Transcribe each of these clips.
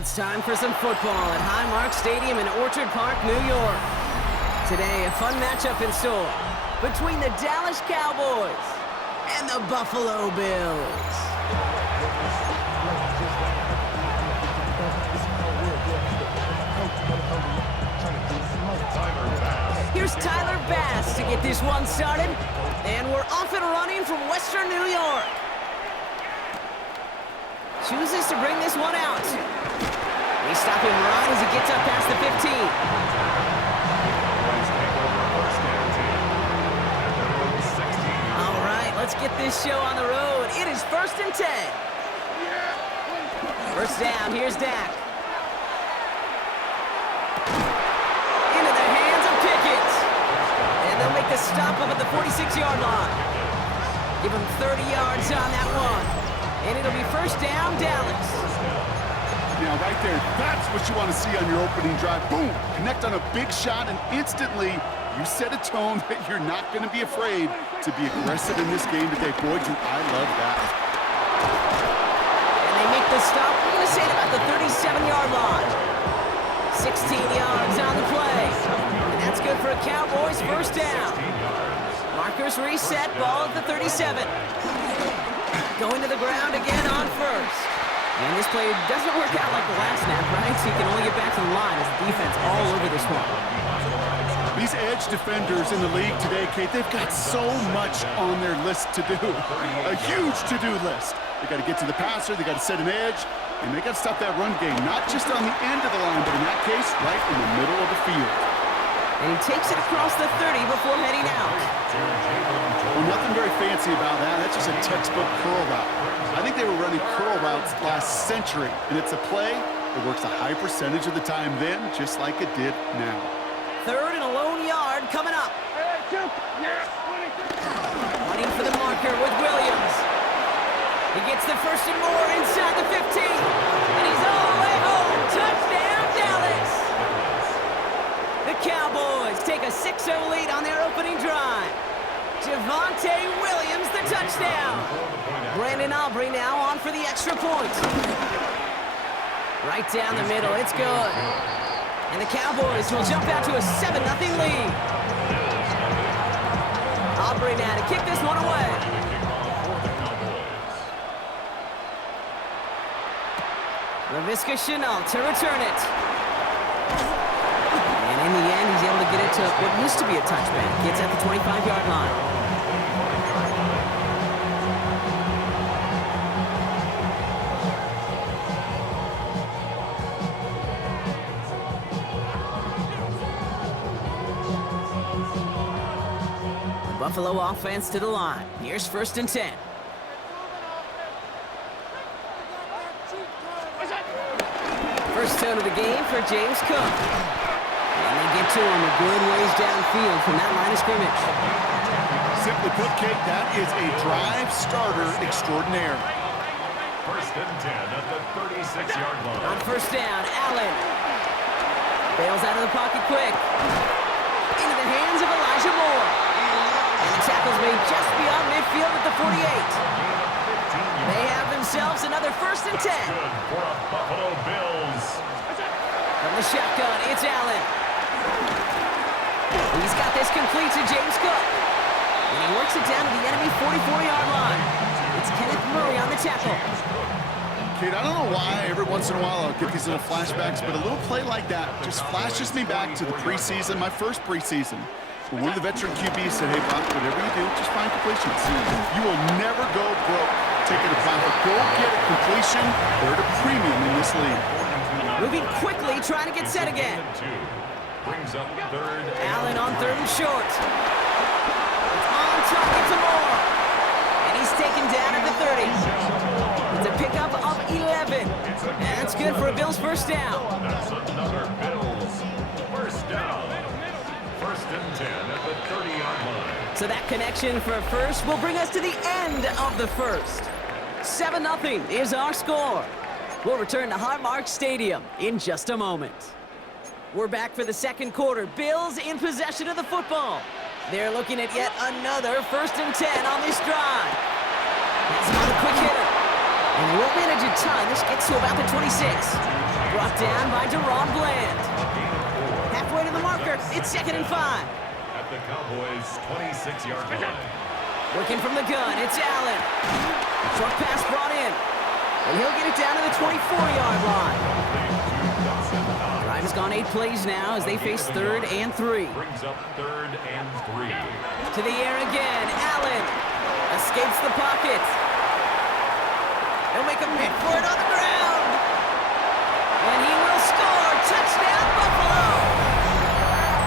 It's time for some football at Highmark Stadium in Orchard Park, New York. Today, a fun matchup in store between the Dallas Cowboys and the Buffalo Bills. Here's Tyler Bass to get this one started, and we're off and running from Western New York. Chooses to bring this one out. They stop him right as he gets up past the 15. All right, let's get this show on the road. It is 1st and 10. First down, here's Dak. Into the hands of Pickett. And they'll make the stop up at the 46-yard line. Give him 30 yards on that one. And it'll be first down, Dallas. Now, right there, that's what you want to see on your opening drive. Boom! Connect on a big shot, and instantly, you set a tone that you're not going to be afraid to be aggressive in this game today. Boy, do I love that. And they make the stop, we're going to say it about the 37-yard line. 16 yards on the play. And that's good for a Cowboys first down. Markers reset, ball at the 37. Going to the ground again on first. And this play doesn't work out like the last snap, right? So you can only get back to the line as the defense all over this one. These edge defenders in the league today, Kate, they've got so much on their list to do. A huge to-do list. They got to get to the passer, they got to set an edge, and they got to stop that run game, not just on the end of the line, but in that case, right in the middle of the field. And he takes it across the 30 before heading out. Well, nothing very fancy about that. That's just a textbook curl route. I think they were running curl routes last century, and it's a play that works a high percentage of the time then, just like it did now. 3rd and a lone yard coming up. Running for the marker with Williams. He gets the first and more inside the 15. And he's all the way home. Touchdown, Dallas! The Cowboys take a 6-0 lead on their opening drive. Javonte Williams, the touchdown. Brandon Aubrey now on for the extra point. Right down the middle, it's good. And the Cowboys will jump out to a 7-0 lead. Aubrey now to kick this one away. Laviska Shenault to return it. And in the end, he's able to get it to what used to be a touchback. Gets at the 25-yard line. Buffalo offense to the line. Here's 1st and 10. First down of the game for James Cook. And they get to him a good ways downfield from that line of scrimmage. Simply put, Kate, that is a drive starter extraordinaire. 1st and 10 at the 36-yard line. On first down, Allen. Bails out of the pocket quick. Into the hands of Elijah Moore. And the tackle's made just beyond midfield at the 48. They have themselves another 1st and 10. Good for a Buffalo Bills. From the shotgun, it's Allen. He's got this complete to James Cook. And he works it down to the enemy 44-yard line. It's Kenneth Murray on the tackle. Kate, I don't know why every once in a while I'll get these little flashbacks, but a little play like that just flashes me back to the preseason, my first preseason. When one of the veteran QBs said, hey, Brock, whatever you do, just find completions. You will never go broke taking a profit. Go get a completion. They're at a premium in this league. Moving quickly, trying to get set again. Brings up 3rd. Allen on 3rd and short. It's on target to Moore. And he's taken down at the 30. It's a pickup of 11. And that's good for a Bills first down. That's another Bills first down. 1st and 10 at the 30-yard line. So that connection for a first will bring us to the end of the first. 7-0 is our score. We'll return to Highmark Stadium in just a moment. We're back for the second quarter. Bills in possession of the football. They're looking at yet another 1st and 10 on this drive. That's another quick hitter. And they won't manage a ton. This gets to about the 26. Brought down by Bland. Halfway to the marker. It's 2nd and 5. At the Cowboys' 26-yard line. Working from the gun, it's Allen. Short pass brought in. And he'll get it down to the 24-yard line. Drive has gone 8 plays now as they face 3rd and 3. Brings up 3rd and 3. To the air again, Allen. Escapes the pocket. He'll make a hit for it on the ground. And he will score. Touchdown, Buffalo.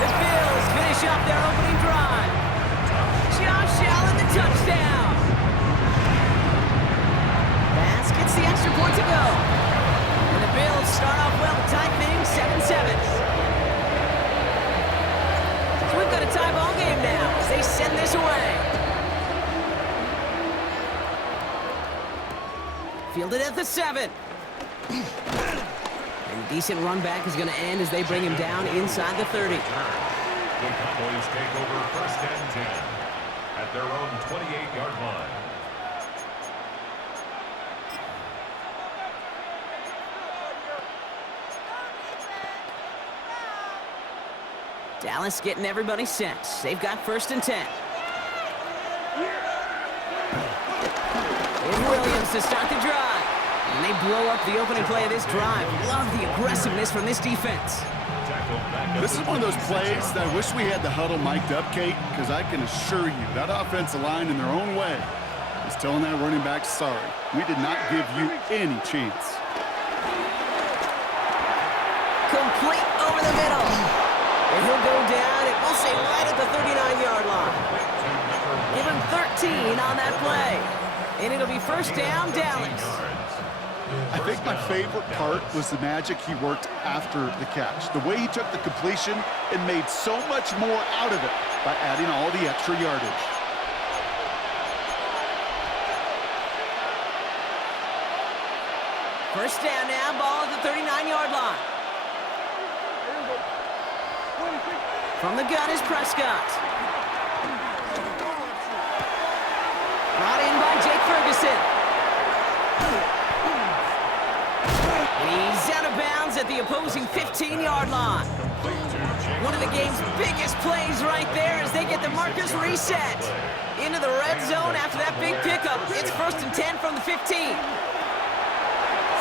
The Bills finish up their opening drive. Josh Allen, the touchdown. Bass gets the extra point to go. And the Bills start off well, tie things 7-7. So we've got a tie ball game now as they send this away. Fielded at the 7. And a decent run back is going to end as they bring him down inside the 30. The Cowboys take over 1st and 10 at their own 28-yard line. Dallas getting everybody set. They've got 1st and 10. Here's Williams to start the drive. And they blow up the opening play of this drive. Love the aggressiveness from this defense. This is one of those plays that I wish we had the huddle mic'd up, Kate, because I can assure you that offensive line in their own way is telling that running back, sorry, we did not give you any chance. Complete over the middle. And he'll go down, and we'll say right at the 39-yard line. Give him 13 on that play. And it'll be 1st down, Dallas. I think my favorite part was the magic he worked after the catch. The way he took the completion and made so much more out of it by adding all the extra yardage. First down now, ball at the 39-yard line. From the gun is Prescott. Brought in by Jake Ferguson. He's out of bounds at the opposing 15-yard line. One of the game's biggest plays right there as they get the markers reset. Into the red zone after that big pickup. It's 1st and 10 from the 15.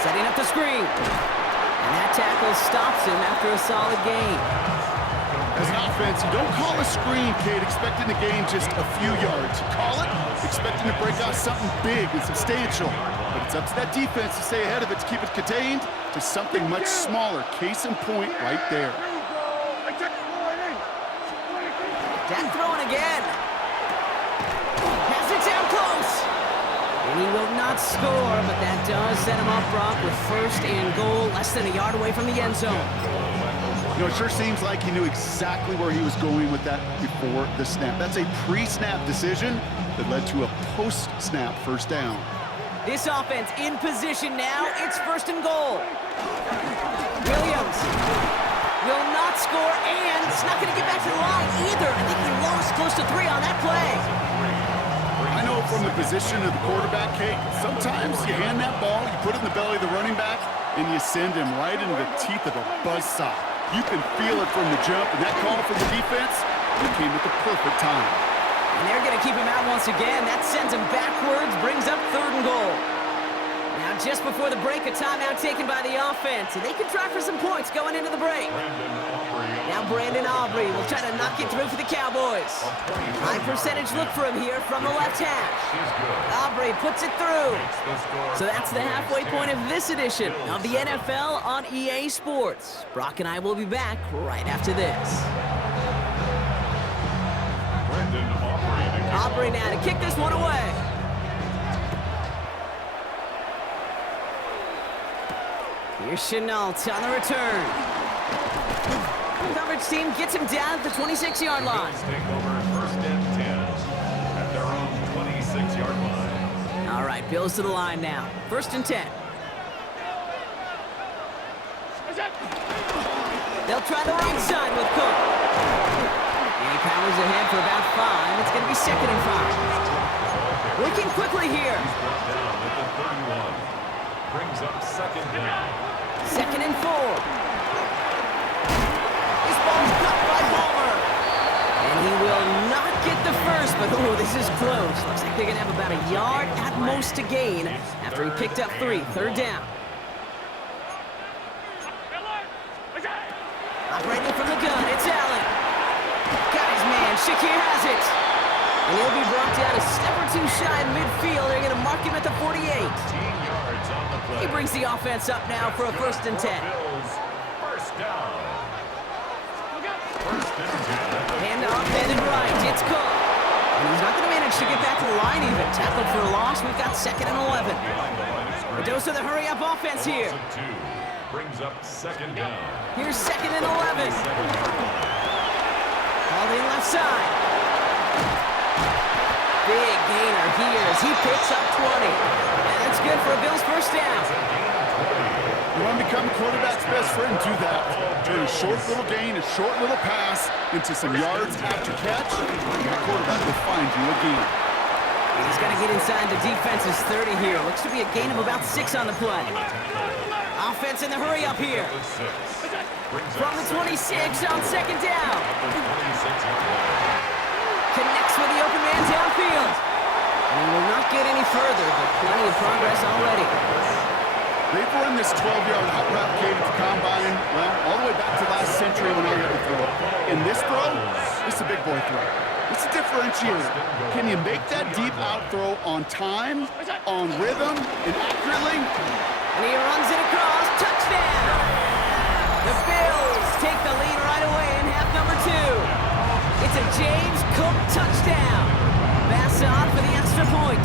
Setting up the screen. And that tackle stops him after a solid gain. As an offense, you don't call a screen, Kate, expecting to gain just a few yards. You call it expecting to break out something big and substantial. But it's up to that defense to stay ahead of it, to keep it contained to something much smaller. Case in point right there. Dak throwing again. Pass it down close. And he will not score, but that does set him up, Brock, with 1st and goal, less than a yard away from the end zone. You know, it sure seems like he knew exactly where he was going with that before the snap. That's a pre-snap decision that led to a post-snap 1st down. This offense in position now. It's 1st and goal. Williams will not score, and it's not going to get back to the line either. I think he lost close to 3 on that play. I know from the position of the quarterback, Kate, sometimes you hand that ball, you put it in the belly of the running back, and you send him right into the teeth of a buzzsaw. You can feel it from the jump, and that call from the defense, it came at the perfect time. And they're going to keep him out once again. That sends him backwards, brings up 3rd and goal. Now, just before the break, a timeout taken by the offense, and they can try for some points going into the break. Now, Brandon Aubrey will try to knock it through for the Cowboys. High percentage look for him here from the left hash. Aubrey puts it through. So that's the halfway point of this edition of the NFL on EA Sports. Brock and I will be back right after this. Aubrey now to kick this one away. Here's Chenault on the return. The coverage team gets him down at the 26-yard line. Take over 1st and 10 at their own 26-yard line. All right, Bills to the line now. 1st and 10. They'll try the right side with Cook. And he powers ahead for about 5. It's going to be 2nd and 5. Working quickly here. He's brought down at the 31. brings up second down. 2nd and 4. This ball's caught by Palmer. And he will not get the first, but oh, this is close. Looks like they're going to have about a yard at most to gain after he picked up 3. 3rd down. Operating from the gun, it's Allen. Got his man, Shakir has it. And he'll be brought down a step or 2 shy in midfield. They're going to mark him at the 48. 15 yards on the play. He brings the offense up now for a 1st and 10. Bills, first down. First and 10. Hand off, headed right. It's Cook. And he's not going to manage to get back to the line even. Tackled for a loss. We've got 2nd and 11. The dose of the hurry-up offense here. Brings up second down. Here's 2nd and 11. Called in left side. Big gainer here as he picks up 20. And that's good for a Bills first down. You want to become a quarterback's best friend, do that. Turn a short little gain, a short little pass into some yards after catch, and that quarterback will find you again. He's going to get inside the defense's 30 here. Looks to be a gain of about 6 on the play. Offense in the hurry up here. From the 26 on 2nd down. Connects with the open man downfield. And he will not get any further, but plenty of progress already. They've run this 12-yard hot route game at the combine, well, all the way back to last century when I got to throw. In this throw, it's a big boy throw. It's a differentiator. Can you make that deep out throw on time, on rhythm, and accurately? And he runs it across. Touchdown! The Bills take the lead right away in half number 2. It's a James Cook touchdown. Pass on for the extra point.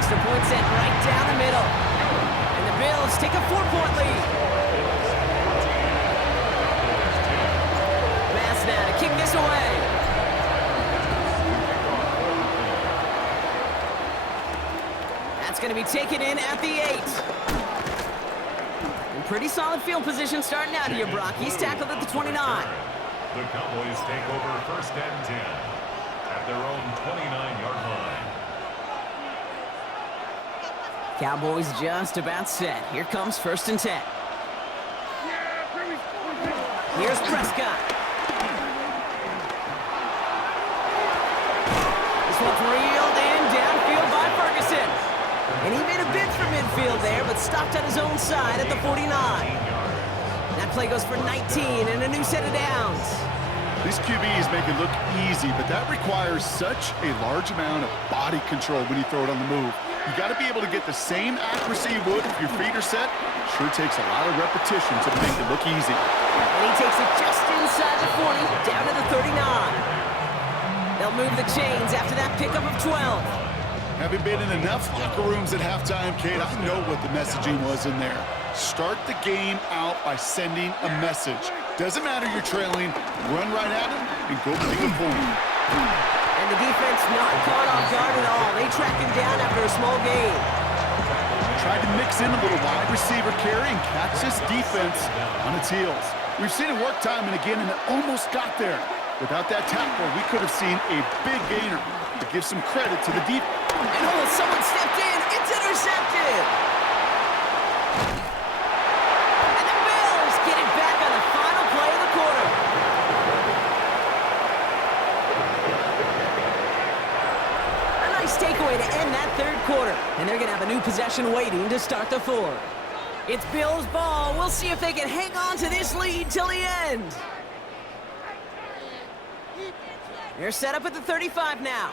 Extra point sent right down the middle. And the Bills take a 4-point lead. Pass now to kick this away. That's going to be taken in at the 8. In pretty solid field position starting out here, Brock. He's tackled at the 29. The Cowboys take over 1st and 10 at their own 29-yard line. Cowboys just about set. Here comes 1st and 10. Here's Prescott. This one's reeled in downfield by Ferguson. And he made a bid for midfield there, but stopped on his own side at the 49. That play goes for 19 and a new set of downs. These QBs make it look easy, but that requires such a large amount of body control when you throw it on the move. You got to be able to get the same accuracy you would if your feet are set. Sure takes a lot of repetition to make it look easy. And he takes it just inside the 40, down to the 39. They'll move the chains after that pickup of 12. Having been in enough locker rooms at halftime, Kate, I know what the messaging was in there. Start the game out by sending a message. Doesn't matter you're trailing, run right at him and go make a point. And the defense not caught off guard at all. They tracked him down after a small gain. Tried to mix in a little wide receiver carry and catch this defense on its heels. We've seen it work time and again, and it almost got there. Without that tackle, we could have seen a big gainer. To give some credit to the defense. And oh, someone stepped in. It's intercepted. And the Bills get it back on the final play of the quarter. A nice takeaway to end that 3rd quarter. And they're going to have a new possession waiting to start the 4th. It's Bills ball. We'll see if they can hang on to this lead till the end. They're set up at the 35 now.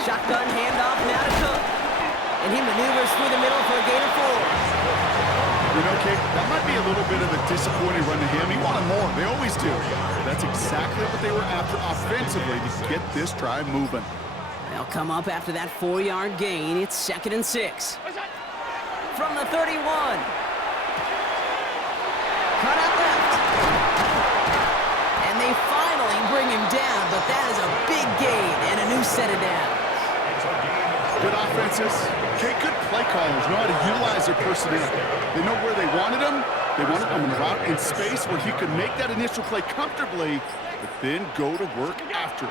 Shotgun handoff now to Cook. And he maneuvers through the middle for a gain of 4. You know, Kate, that might be a little bit of a disappointing run to him. He wanted more. They always do. That's exactly what they were after offensively to get this drive moving. They'll come up after that 4-yard gain. It's 2nd and 6. From the 31. Cut out left. And they finally bring him down, but that is a big gain and a new set of downs. Good offense this? Okay, good play callers know how to utilize their personnel. They know where they wanted him. They wanted him in a route in space where he could make that initial play comfortably, but then go to work after.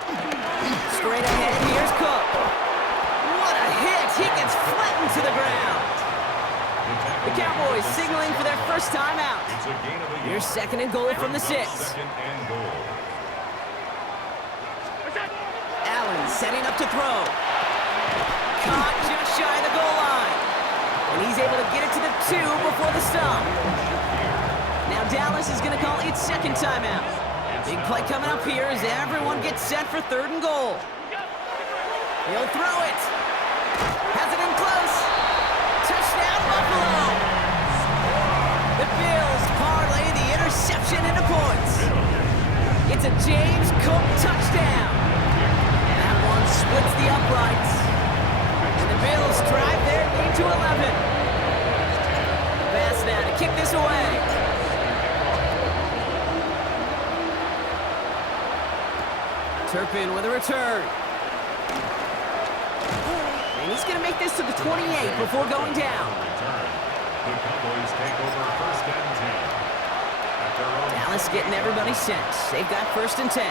Straight ahead, here's Cook. What a hit! He gets flattened to the ground. The Cowboys signaling for their first time out. Here's 2nd and goal from the 6. Allen setting up to throw. Caught just shy of the goal line. And he's able to get it to the 2 before the stop. Now Dallas is going to call its 2nd timeout. Big play coming up here as everyone gets set for 3rd and goal. He'll throw it. Has it in close. Touchdown, Buffalo. The Bills parlay the interception into points. It's a James Cook touchdown. And that one splits the uprights. And the Bills drive their lead to 11. Pass now to kick this away. Turpin with a return. And he's going to make this to the 28 before going down. The Cowboys take over 1st and 10. Dallas getting everybody set. They've got 1st and 10.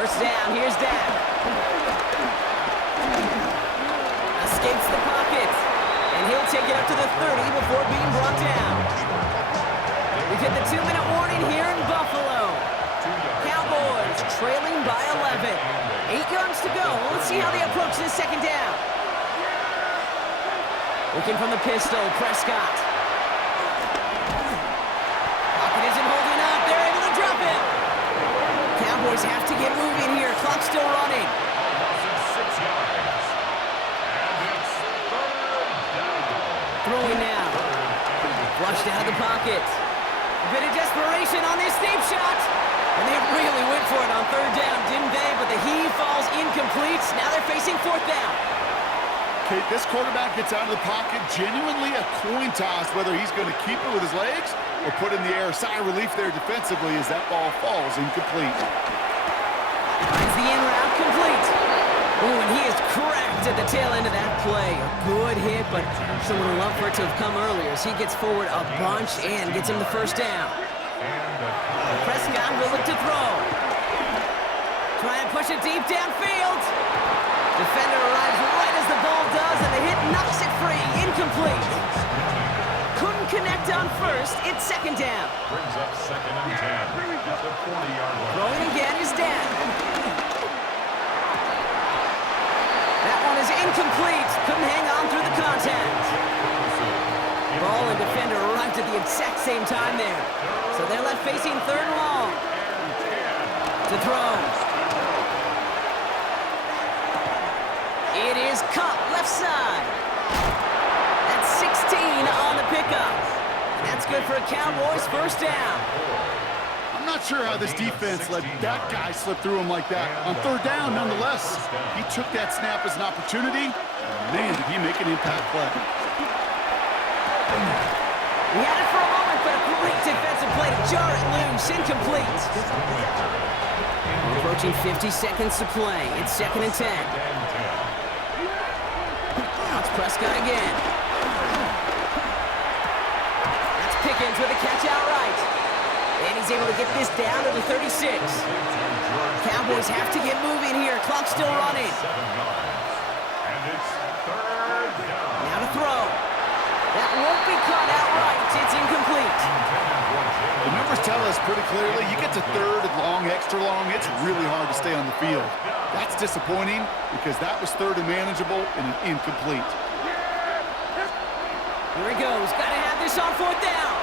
1st down, here's Dak. Escapes the pocket. And he'll take it up to the 30 before being brought down. We've hit the 2-minute warning here in Buffalo. Cowboys trailing by 11. 8 yards to go. Let's see how they approach this 2nd down. Looking from the pistol, Prescott. Pocket isn't holding up. They're able to drop it. Cowboys have to get moving here. Clock still running. 6 yards. And it's 3rd down. Throwing now. Flushed out of the pocket. A bit of desperation on this deep shot. And they really went for it on 3rd down, didn't they? But the heave falls incomplete. Now they're facing 4th down. Okay, this quarterback gets out of the pocket, genuinely a coin toss whether he's going to keep it with his legs or put in the air. Sigh of relief there defensively as that ball falls incomplete. Finds the in route complete. Oh, and he is cracked at the tail end of that play. A good hit, but someone would love for it to have come earlier as he gets forward a bunch and gets him the 1st down. Prescott will look to throw. Try and push it deep downfield. Defender arrives right as the ball does, and the hit knocks it free. Incomplete. Couldn't connect on 1st. It's 2nd down. Brings up 2nd and 10 at the 40-yard line. Throwing again is Dak. That one is incomplete. Couldn't hang on through the contact. Ball and defender arrived at the exact same time there. So they're left facing 3rd and long. To throw. It is Cup, left side. That's 16 on the pickup. That's good for a Cowboys 1st down. I'm not sure how this defense let that guy slip through him like that. On 3rd down, nonetheless, he took that snap as an opportunity. Man, did he make an impact play. We had it for a moment, but a great defensive play to jar it loose. Incomplete. We're approaching 50 seconds to play. It's 2nd and 10. Now it's Prescott again. That's Pickens with a catch outright. And he's able to get this down to the 36. Cowboys have to get moving here. Clock still running. And it's 3rd down. Now to throw. That won't be caught outright. It's incomplete. The numbers tell us pretty clearly, you get to 3rd and long, extra long, it's really hard to stay on the field. That's disappointing because that was 3rd and manageable and an incomplete. Here he goes. Got to have this on 4th down.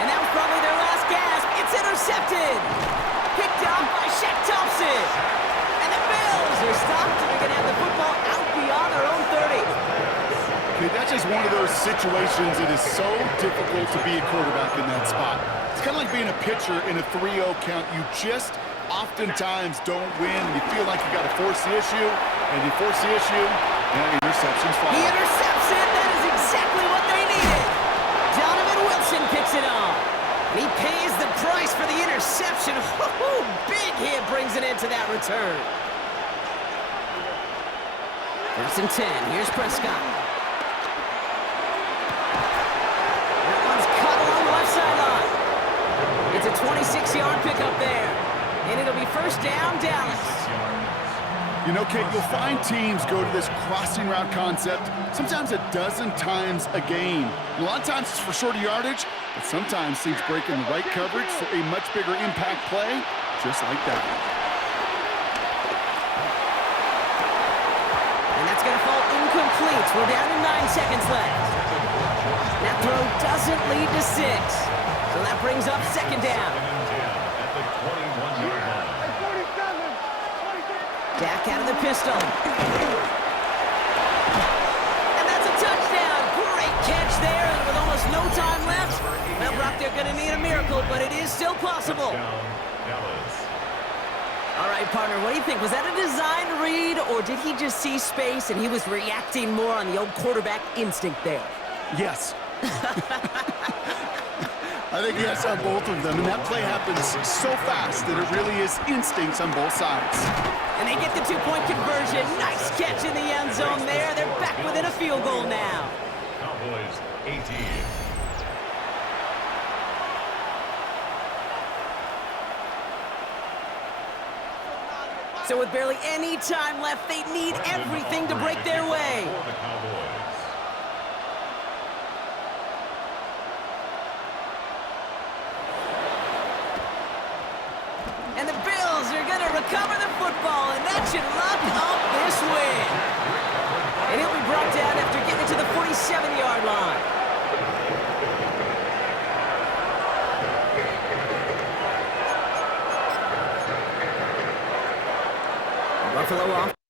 And that was probably their last gasp. It's intercepted. Picked off by Shaq Thompson. And the Bills are stopped, and they're going to have the football out beyond their own 30. Okay, that's just one of those situations that is so difficult to be a quarterback in that spot. It's kind of like being a pitcher in a 3-0 count. You just oftentimes don't win. You feel like you got to force the issue, and you force the issue, and interceptions fall. He intercepts it. That is exactly what they needed. Donovan Wilson picks it off. And he pays the price for the interception. Big hit brings it into that return. First and 10. Here's Prescott. That one's cut along the left sideline. It's a 26-yard pickup there. And it'll be first down, Dallas. You know, Kate, you'll find teams go to this crossing route concept sometimes a dozen times a game. And a lot of times it's for shorter yardage, but sometimes teams break in the right coverage for a much bigger impact play, just like that. And that's going to fall incomplete. We're down to 9 seconds left. That throw doesn't lead to 6. So that brings up second down. Dak out of the pistol. And that's a touchdown. Great catch there. And with almost no time left, well, Brock, they're going to need a miracle, but it is still possible. All right, partner, what do you think? Was that a design read, or did he just see space and he was reacting more on the old quarterback instinct there? Yes. I think yes on both of them, and that play happens so fast that it really is instincts on both sides. And they get the two-point conversion. Nice catch in the end zone there. They're back within a field goal now. Cowboys 18. So with barely any time left, they need everything to break their way. For the Cowboys. And the Bills are going to recover the football, and that should lock up this win. And he'll be brought down after getting to the 47-yard line. Buffalo off.